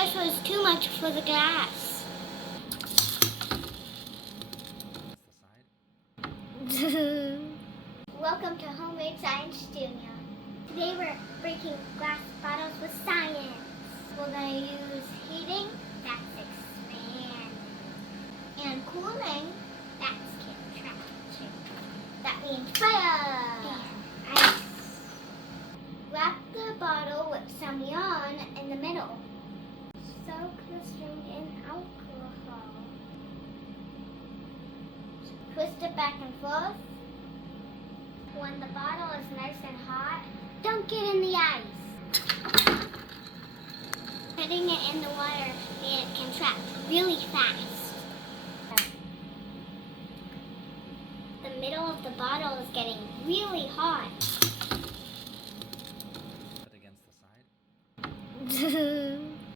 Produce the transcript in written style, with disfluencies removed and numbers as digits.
espresso is too much for the glass. Welcome to Homemade Science Studio. Today we're breaking glass bottles with science. We're going to use heating, that's expand. And cooling, that's contraction. That means fire. And ice. Wrap the bottle with some yarn in the middle. Soak the string in alcohol. Twist it back and forth. When the bottle is nice and hot, dunk it in the ice. Putting it in the water, it contracts really fast. The middle of the bottle is getting really hot.